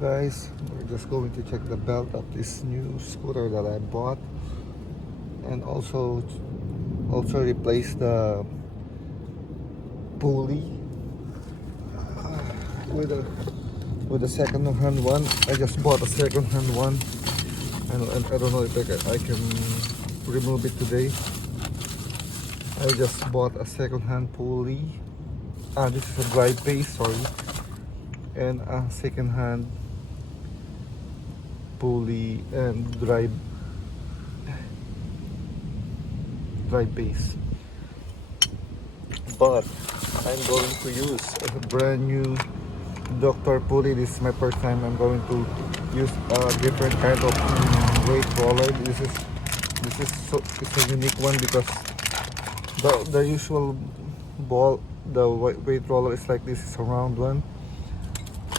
guys, we're just going to check the belt of this new scooter that I bought, and also replace the pulley with a second-hand one. I just bought a second-hand one, and I don't know if I can remove it today. I just bought a second-hand pulley. This is a drive base, sorry, and a second-hand pulley and drive base. But I'm going to use a brand new Doctor pulley. This is my first time. I'm going to use a different kind of weight roller. It's a unique one because the usual ball, the weight roller is like this. It's a round one.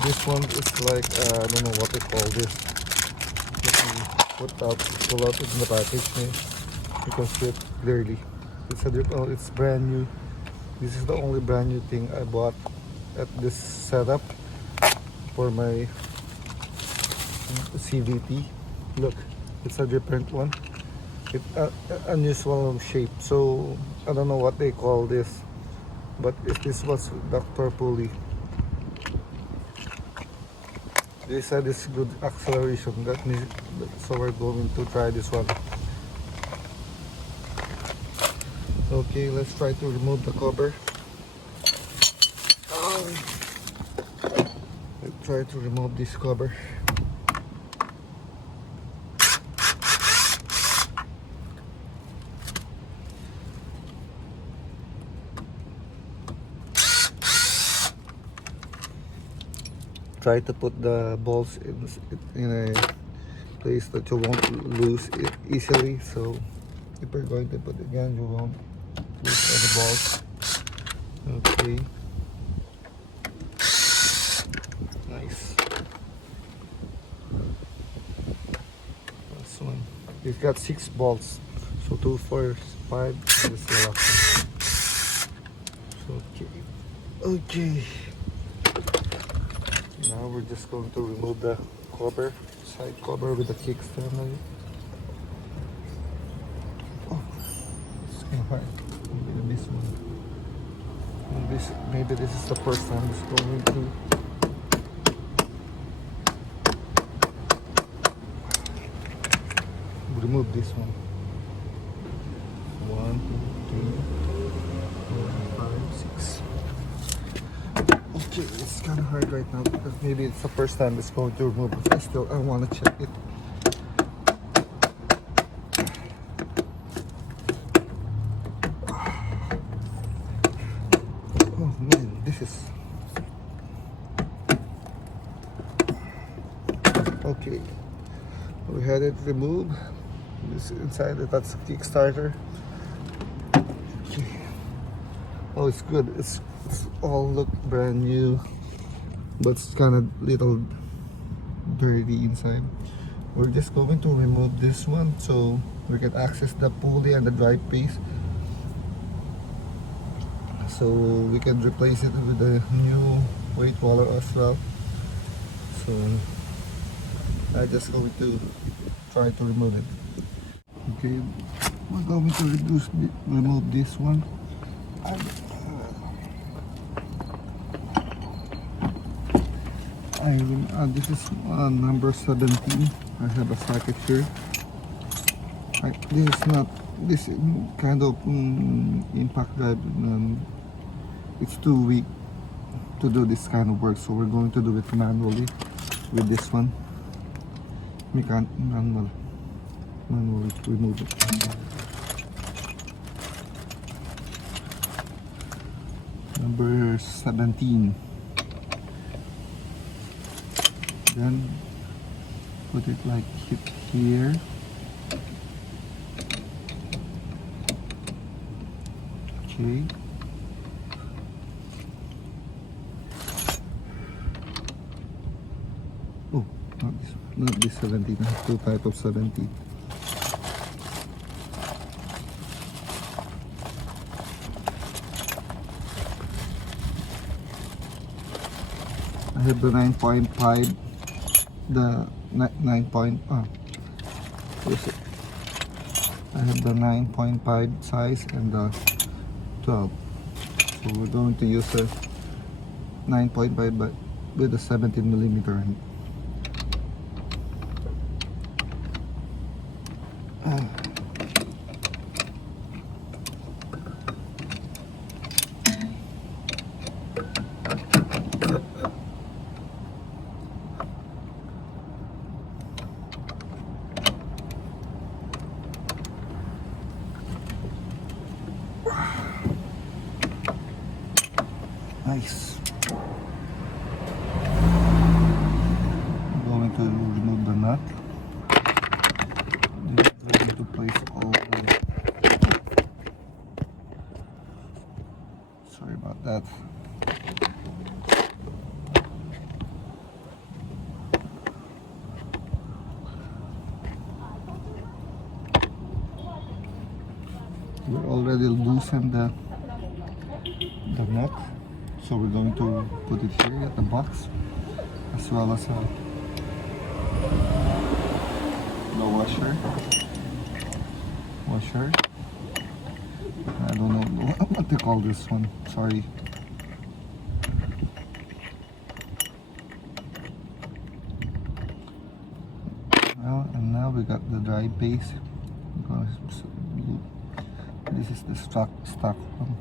This one is like I don't know what they call this. Let me pull out in the package here. You can see it clearly. It's brand new. This is the only brand new thing I bought at this setup for my CVT. Look, it's a different one. It's unusual shape. So I don't know what they call this, but this was Dr. Pulley. They said it's good acceleration. So we're going to try this one. Okay, let's try to remove the cover. Let's try to remove this cover. Try to put the balls in a place that you won't lose it easily. So if you're going to put it again, you won't lose any balls. Okay. Nice. Last one. We've got 6 balls. So 2, 4, 5. This is the last one. So, okay. Now we're just going to remove the cover, side cover with the kickstand. Oh, it's kind of hard. Maybe this one. Maybe this is the first time it's going to. Remove this one. 1, 2, 3, 4, 5, 6. Okay, it's kind of hard right now because maybe it's the first time it's going to remove it. I want to check it. Oh man, this is okay. We had it removed. This inside it, that's a Kickstarter. Okay. Oh, it's good. It's all look brand new, but it's kind of little dirty inside. We're just going to remove this one so we can access the pulley and the drive piece, so we can replace it with a new weight roller as well. So I'm just going to try to remove it. Okay, we're going to remove this one. This is number 17. I have a socket here. This kind of impact drive. It's too weak to do this kind of work, so we're going to do it manually with this one. Manually remove it. Number 17. Then put it like here. Okay. Oh, not this 17. I have 2 types of 17. I have the 9.5 the 9 point. Where's it? I have the 9.5 size and the 12. So we're going to use a 9.5 but with a 17 millimeter. Nice. I'm going to remove the nut. This is going to place all the... Sorry about that. We already loosened the nut. So we're going to put it here at the box, as well as the washer. I don't know what to call this one. Sorry. Well, and now we got the dry base. This is the stock one.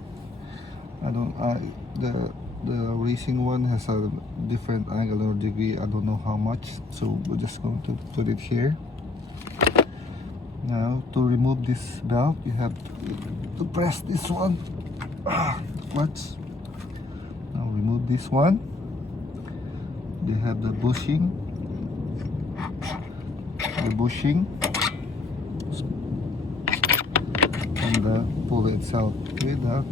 The racing one has a different angle or degree. I don't know how much, so we're just going to put it here. Now to remove this belt, you have to press this one. Clutch. Now remove this one. They have the bushing, and the pulley itself with the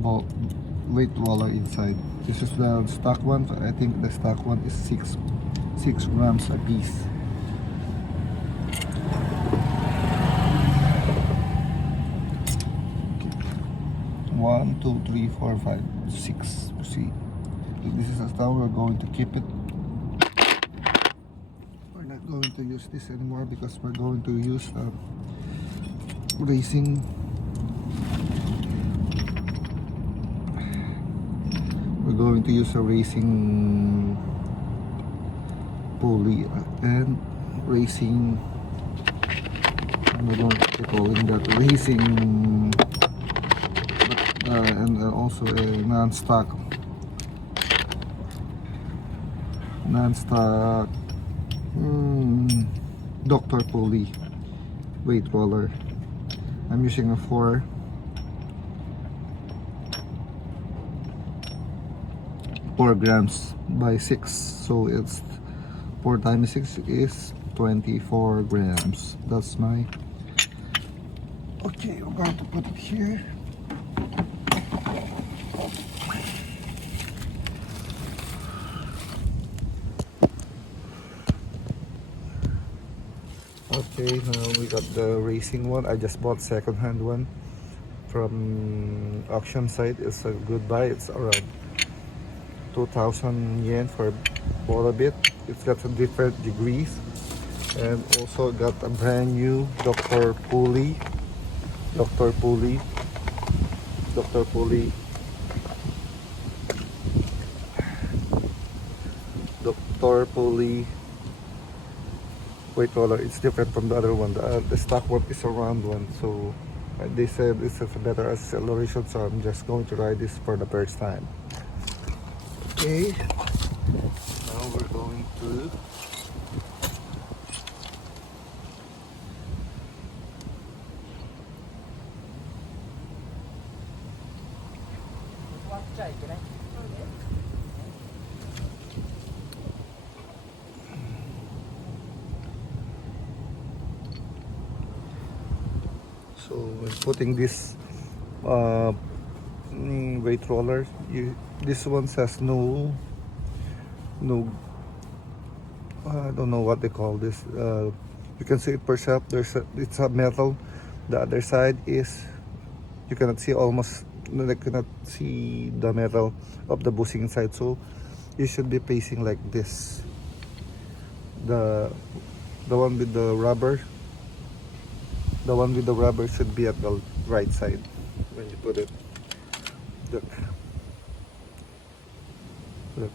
ball weight roller inside. This is the stock one. I think the stock one is 6 grams a piece. Okay. 1, 2, 3, 4, 5, 6. See, this is how we're going to keep it. We're not going to use this anymore because we're going to use racing. We're going to use a racing pulley and racing. I'm going to call it that racing, and also a non-stock doctor pulley weight roller. I'm using a 4 grams by 6, so it's 4 times 6 is 24 grams. That's my... Okay, I'm going to put it here. Okay, now we got the racing one. I just bought second-hand one from auction site. It's a good buy. It's around 2,000 yen for both of it. It's got some different degrees, and also got a brand new Dr. Pulley weight roller. It's different from the other one. The stock one is a round one, so they said this is a better acceleration, so I'm just going to ride this for the first time. Okay, now we're going to so when putting this weight roller, this one says no, I don't know what they call this. You can see it per se. It's a metal. The other side is, you cannot see almost they cannot see the metal of the bushing inside. So you should be placing like this. The one with the rubber, should be at the right side when you put it. Look, look.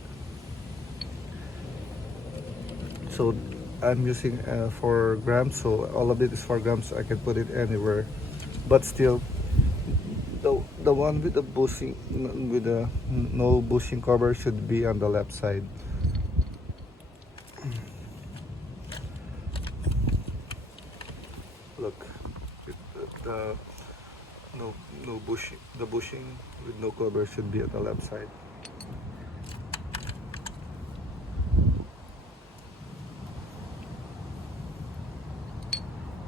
So I'm using 4 grams, so all of it is 4 grams, so I can put it anywhere. But still, the one with the bushing, with the no bushing cover, should be on the left side. Look, the no bushing. The bushing with no cover should be on the left side.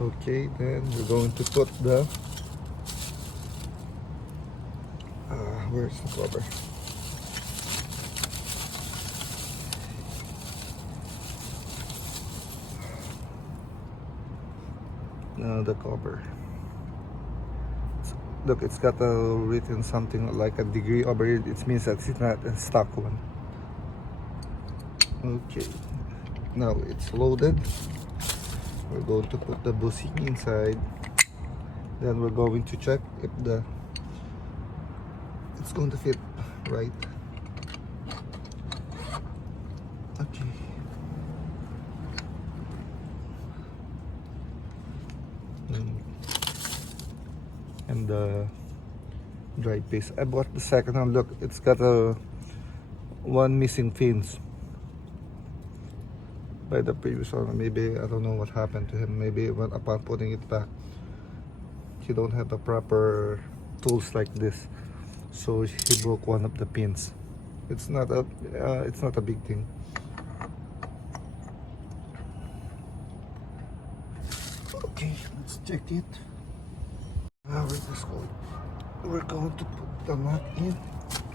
Okay, then we're going to put the where's the cover? The cover. Look, it's got written something like a degree over it. It means that it's not a stock one. Okay, now it's loaded. We're going to put the bushing inside. Then we're going to check if it's going to fit right. Okay. And the dry paste. I bought the second one. Look, it's got one missing fins by the previous one. Maybe, I don't know what happened to him. Maybe when upon putting it back, he don't have a proper tools like this, so he broke one of the pins. It's not a big thing. Okay, let's check it. Now we're going to put the nut in.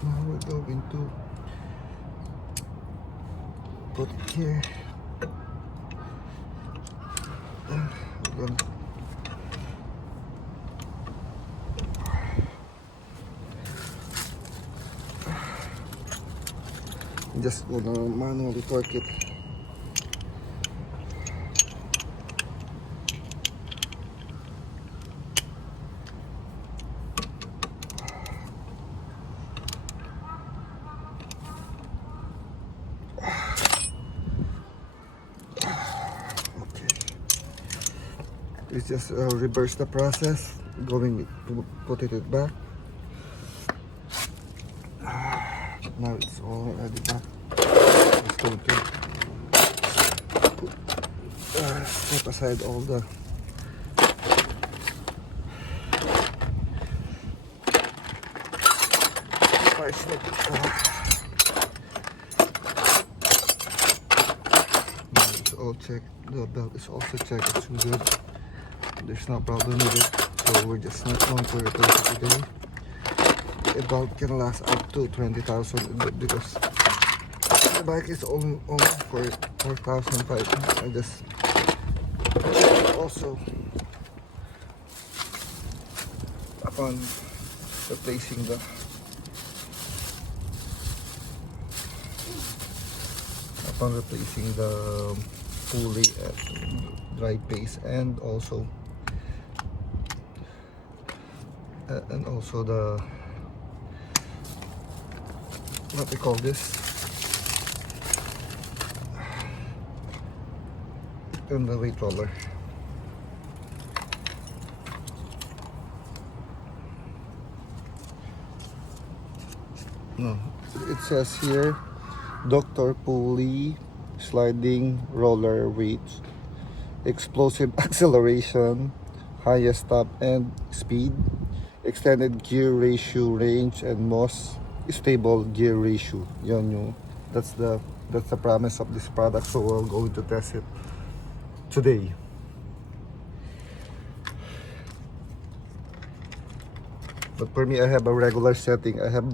Now we're going to put it here. Then we're going to just gonna manually torque it. It's just reverse the process, going to put it back. Now it's already back. It's going to step aside all the parts that it's all checked. The belt is also checked. It's good. There's no problem with it, so we're just not going to replace it today. A belt can last up to 20,000 because the bike is only for 4,500. I just also upon replacing the pulley at dry paste, and also the what we call this, and the weight roller. No, it says here Dr. Pulley sliding roller weights, explosive acceleration, highest top end speed, extended gear ratio range, and most stable gear ratio. That's the promise of this product, so we're going to test it today. But for me, I have a regular setting. I have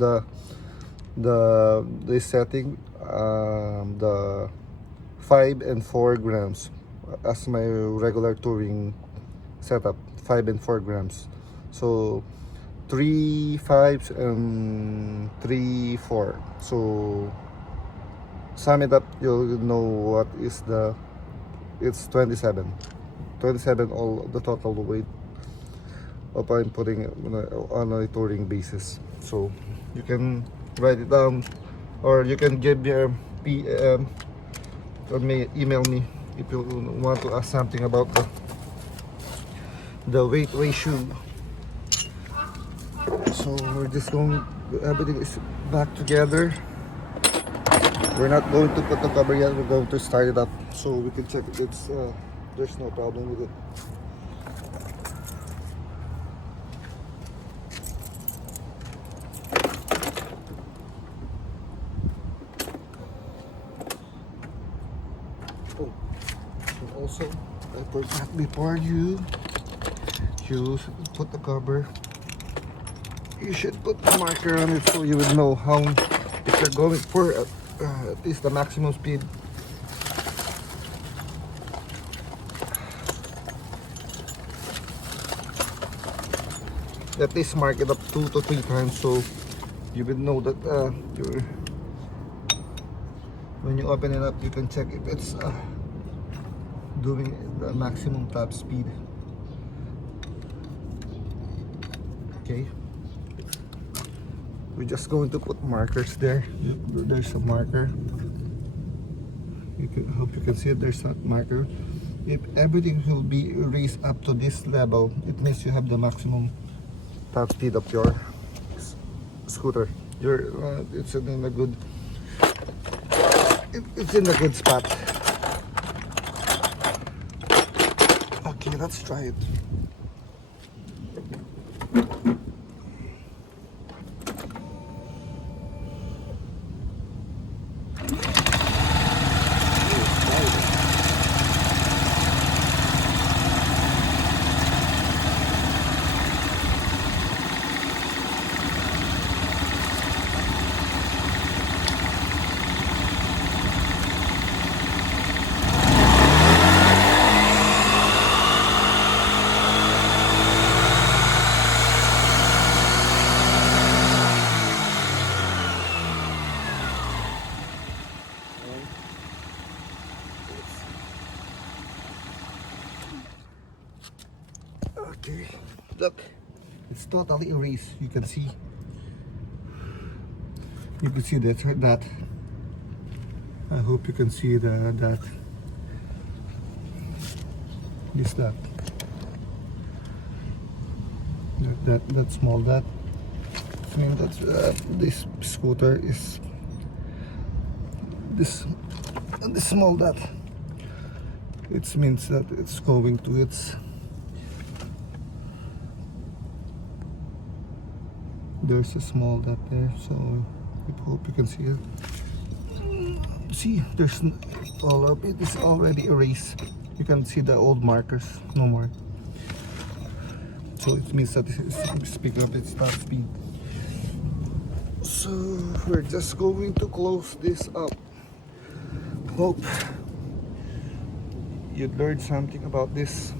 this setting, the 5 and 4 grams as my regular touring setup. 5 and 4 grams. So 3 5s and 3 4. So sum it up, you'll know what is the, it's 27 all the total weight of I'm putting on a touring basis. So you can write it down, or you can give me a or may email me if you want to ask something about the weight ratio. So we're just going, everything is back together. We're not going to put the cover yet, we're going to start it up so we can check if it's there's no problem with it. Oh, and also I forgot, before you put the cover, you should put the marker on it so you would know how, if you're going for at least the maximum speed. At least mark it up 2 to 3 times so you will know that you're, when you open it up, you can check if it's doing the maximum top speed. Okay, we're just going to put markers there. There's a marker. You can, hope you can see it. There's a marker. If everything will be raised up to this level, it means you have the maximum top speed of your scooter. It's in a good, it's in a good spot. Okay, let's try it. Okay, look, it's totally erased. You can see that. I hope you can see that that small dot. I mean that this scooter is this small dot. It means that it's going to its, there's a small dot there, so I hope you can see it. See, there's all of it is already erased. You can see the old markers, no more. So it means that it's picking up its top speed. So we're just going to close this up. Hope you learned something about this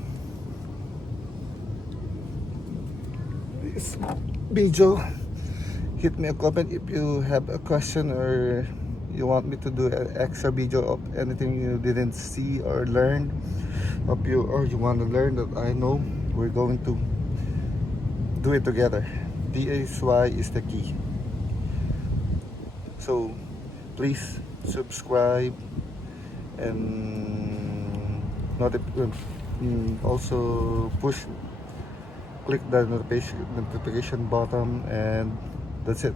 video. Hit me a comment if you have a question or you want me to do an extra video of anything you didn't see or learn, or you want to learn that I know. We're going to do it together. DIY is the key. So please subscribe and also click the notification button, and that's it,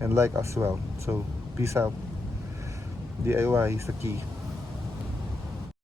and like as well. So peace out. DIY is the key.